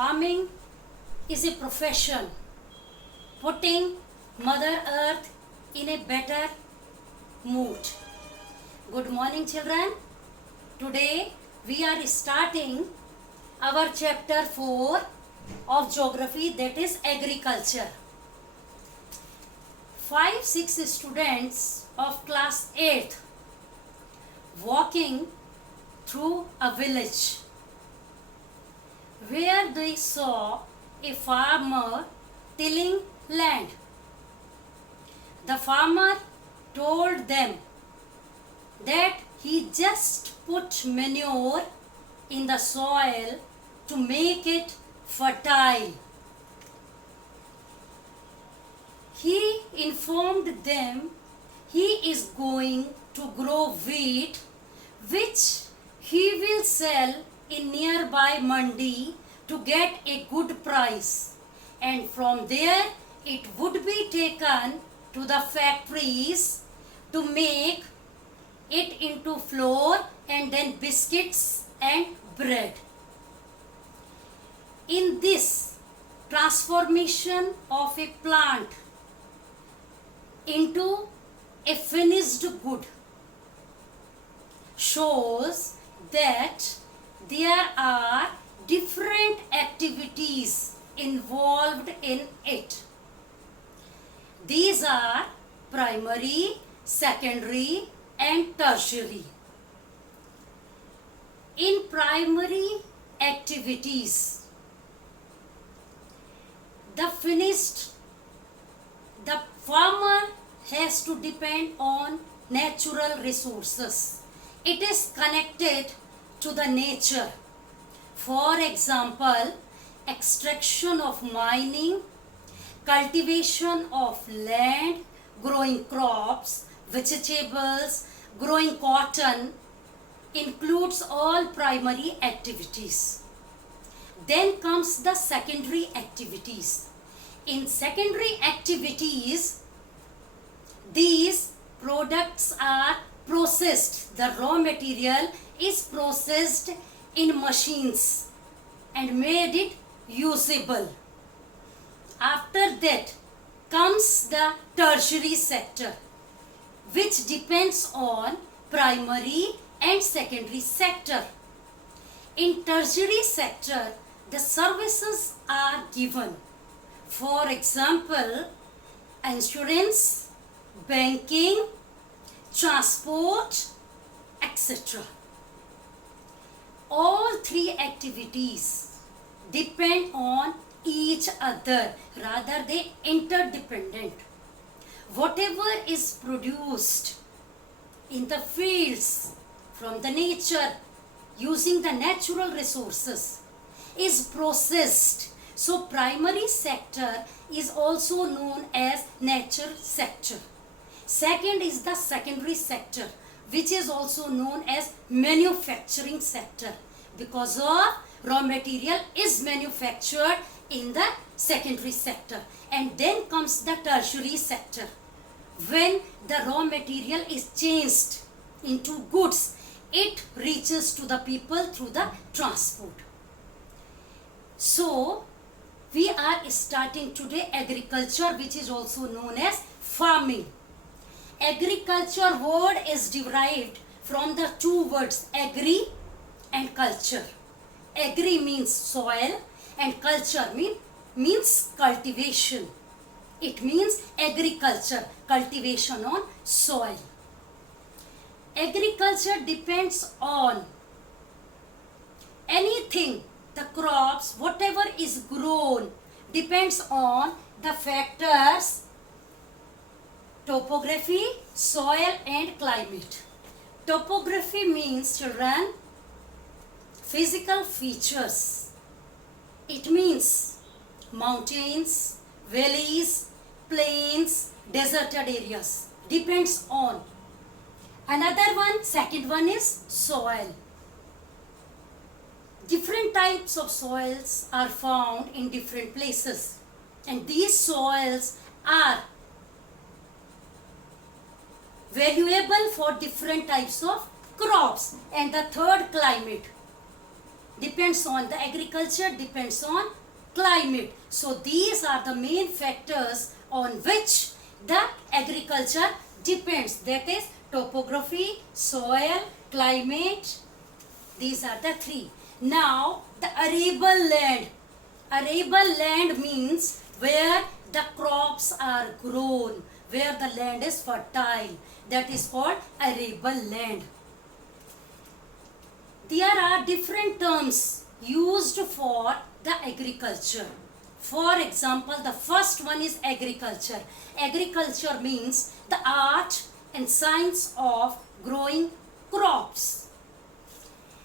farming is a profession putting Mother Earth in a better mood. Good morning, children. Today we are starting our chapter 4 of geography, that is agriculture. 5-6 students of class 8 walking through a village where they saw a farmer tilling land. The farmer told them that he just put manure in the soil to make it fertile. He informed them he is going to grow wheat, which he will sell in nearby mandi to get a good price, and from there it would be taken to the factories to make it into flour and then biscuits and bread. In this transformation of a plant into a finished good shows that there are different activities involved in it. These are primary, secondary and tertiary. In primary activities, the farmer has to depend on natural resources. It is connected to the nature. For example, extraction of mining, cultivation of land, growing crops, vegetables, growing cotton includes all primary activities. Then comes the secondary activities. In secondary activities, these products are processed. The raw material is processed in machines and made it usable. After that comes the tertiary sector, which depends on primary and secondary sector. In tertiary sector, the services are given. For example, insurance, banking, transport, etc. All three activities depend on each other, rather they interdependent. Whatever is produced in the fields from the nature using the natural resources is processed. So primary sector is also known as nature sector. Second is the secondary sector, which is also known as manufacturing sector, because of raw material is manufactured in the secondary sector. And then comes the tertiary sector, when the raw material is changed into goods, it reaches to the people through the transport. So we are starting today agriculture, which is also known as farming. Agriculture word is derived from the two words agri and culture. Agri means soil and culture means cultivation. It means agriculture, cultivation on soil. Agriculture depends on anything, the crops, whatever is grown, depends on the factors topography, soil and climate. Topography means, children, physical features. It means mountains, valleys, plains, deserted areas. Depends on. Another one, second one is soil. Different types of soils are found in different places, and these soils are valuable for different types of crops. And the third, climate. depends on the agriculture, depends on climate. So these are the main factors on which the agriculture depends. That is topography, soil, climate. These are the three. Now the arable land. Arable land means where the crops are grown, where the land is fertile. That is called arable land. There are different terms used for the agriculture. For example, the first one is agriculture. Agriculture means the art and science of growing crops.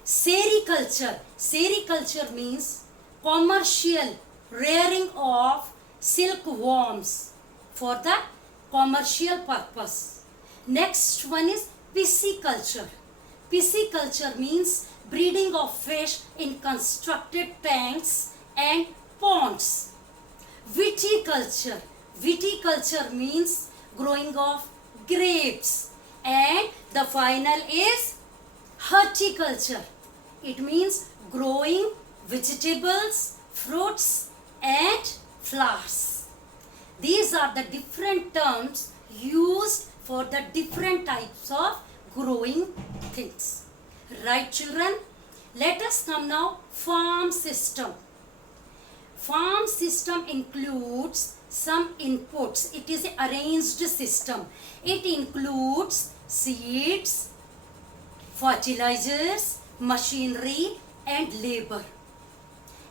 Sericulture. Sericulture means commercial rearing of silkworms for the commercial purpose. Next one is pisciculture. Pisciculture means breeding of fish in constructed tanks and ponds. Viticulture. Viticulture means growing of grapes. And the final is horticulture. It means growing vegetables, fruits and flowers. These are the different terms used for the different types of growing things. Right, children? Let us come now farm system. Farm system includes some inputs. It is an arranged system. It includes seeds, fertilizers, machinery and labor.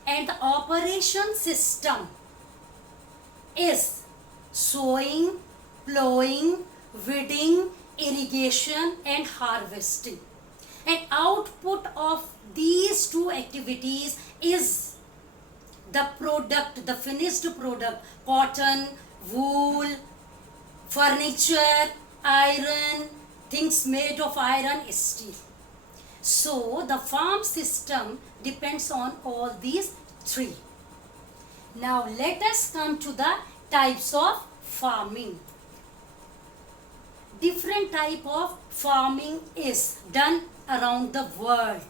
And the operation system is sowing, plowing, weeding, irrigation and harvesting. And output of these two activities is the product, the finished product, cotton, wool, furniture, iron, things made of iron, steel. So the farm system depends on all these three. Now let us come to the types of farming. Different type of farming is done around the world.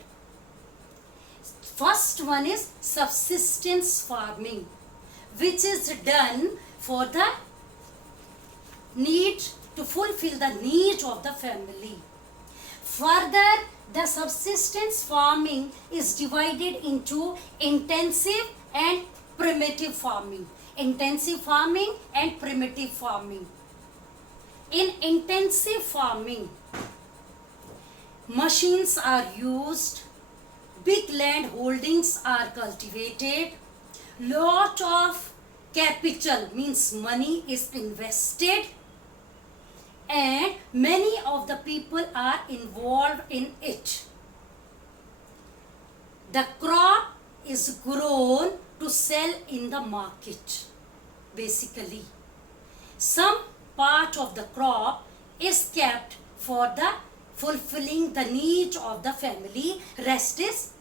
First one is subsistence farming, which is done for the need to fulfill the need of the family. Further, the subsistence farming is divided into intensive and primitive farming. Intensive farming and primitive farming. In intensive farming, machines are used, big land holdings are cultivated, lot of capital means money is invested, and many of the people are involved in it. The crop is grown to sell in the market, basically. Some part of the crop is kept for the fulfilling the need of the family, rest is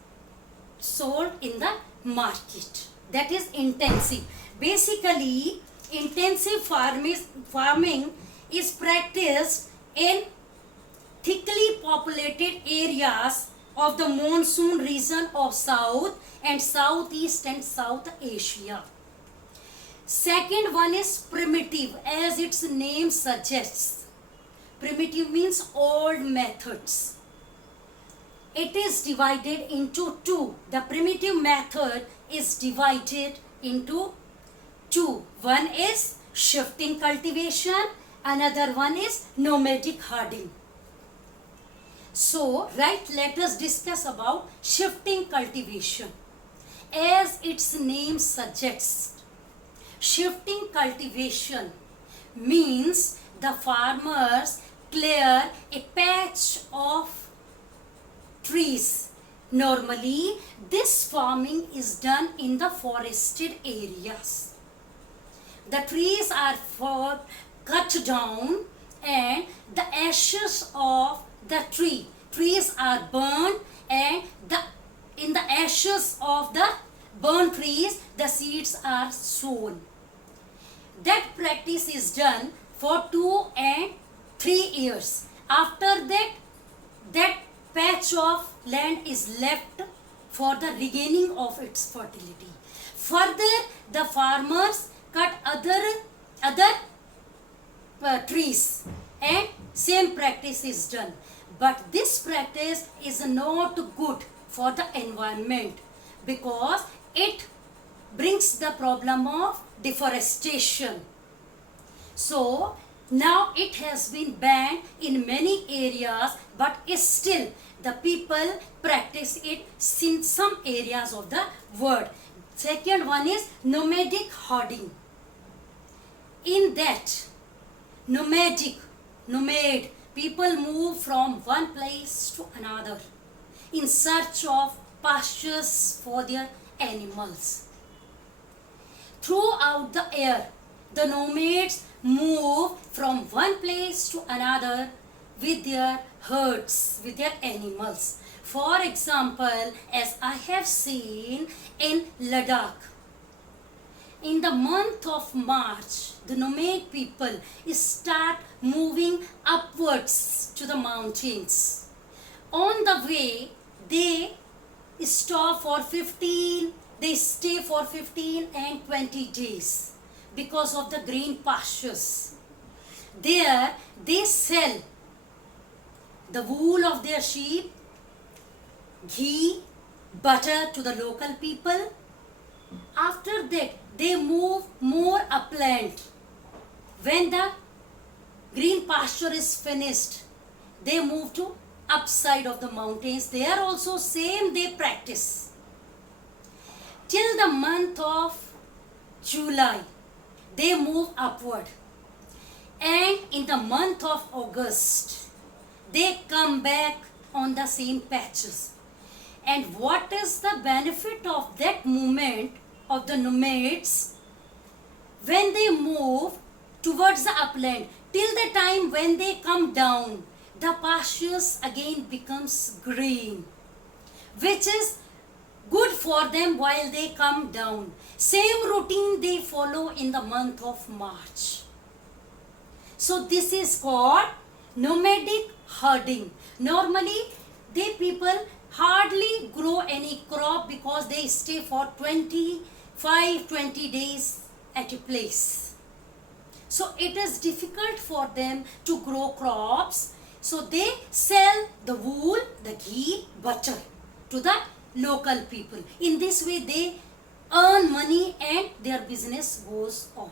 sold in the market. That is intensive. Basically, intensive farming is practiced in thickly populated areas of the monsoon region of South and Southeast and South Asia. Second one is primitive, as its name suggests. Primitive means old methods. It is divided into two. The primitive method is divided into two. One is shifting cultivation, another one is nomadic herding. So, let us discuss about shifting cultivation. As its name suggests, shifting cultivation means the farmers clear a patch of trees. Normally, this farming is done in the forested areas. The trees are cut down and the ashes of the trees are burned, and in the ashes of the burnt trees the seeds are sown. That practice is done for 2 and 3 years. After that, that patch of land is left for the regaining of its fertility. Further, the farmers cut other trees, and same practice is done. But this practice is not good for the environment because it brings the problem of deforestation. So now it has been banned in many areas, but still the people practice it in some areas of the world. Second one is nomadic herding. In that nomad, people move from one place to another in search of pastures for their animals. Throughout the year, the nomads move from one place to another with their herds, with their animals. For example, as I have seen in Ladakh, in the month of March, the nomad people start moving upwards to the mountains. On the way, they stop for 15, they stay for 15 and 20 days because of the green pastures. There, they sell the wool of their sheep, ghee, butter to the local people. After that, they move more upland. When the green pasture is finished, they move to upside of the mountains. There also same they practice. Till the month of July, they move upward. And in the month of August, they come back on the same patches. And what is the benefit of that movement of the nomads? When they move towards the upland, till the time when they come down, the pastures again becomes green, which is good for them while they come down. Same routine they follow in the month of March. So this is called nomadic herding. Normally, they people hardly grow any crop because they stay for 20 days at a place. So it is difficult for them to grow crops. So they sell the wool, the ghee, butter to the local people. In this way they earn money and their business goes on.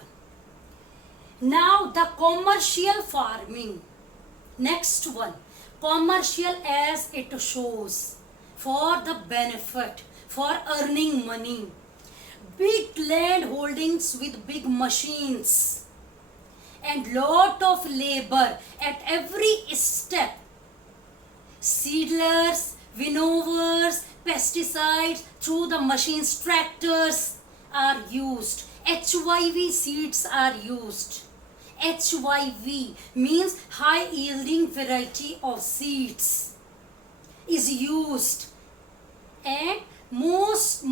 Now the commercial farming. Next one. Commercial as it shows. For the benefit, for earning money. Big land holdings with big machines and lot of labor at every step. Seedlers, winnowers, pesticides through the machines, tractors are used. HYV seeds are used. HYV means high yielding variety of seeds is used, and most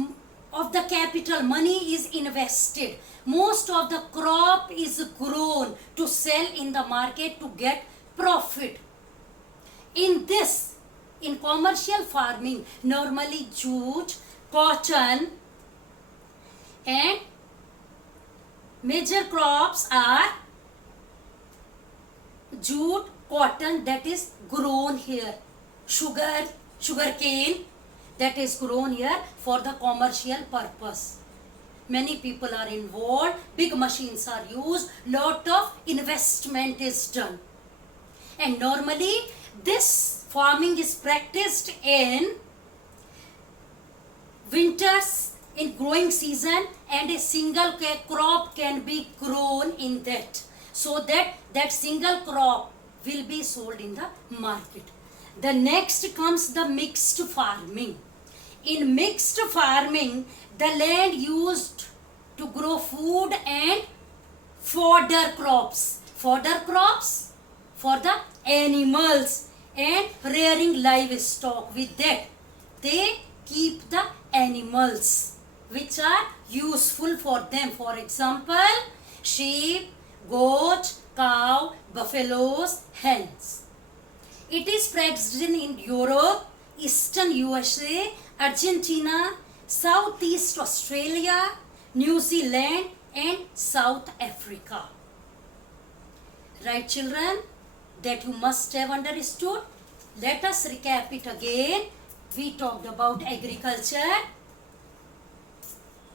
of the capital money is invested. Most of the crop is grown to sell in the market to get profit. In commercial farming, normally jute, cotton, and major crops are jute, cotton, that is grown here, sugar cane, that is grown here for the commercial purpose. Many people are involved, big machines are used, lot of investment is done. And normally this farming is practiced in winters, in growing season, and a single crop can be grown in that, so that single crop will be sold in the market. The next comes the mixed farming. In mixed farming, the land used to grow food and fodder crops. Fodder crops for the animals and rearing livestock. With that, they keep the animals which are useful for them. For example, sheep, goat, cow, buffaloes, hens. It is practiced in Europe, Eastern USA, Argentina, Southeast Australia, New Zealand and South Africa. Right children, that you must have understood. Let us recap it again. We talked about agriculture,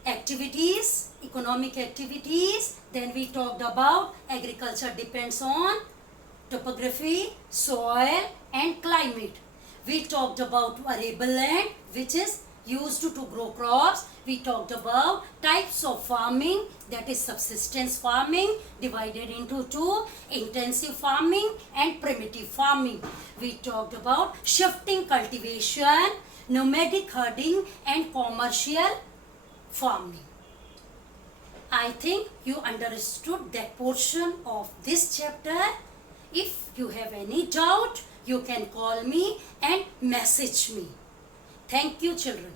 activities, economic activities. Then we talked about agriculture depends on topography, soil and climate. We talked about arable land which is used to grow crops. We talked about types of farming, that is subsistence farming divided into two, intensive farming and primitive farming. We talked about shifting cultivation, nomadic herding and commercial farming. I think you understood that portion of this chapter. If you have any doubt, you can call me and message me. Thank you children.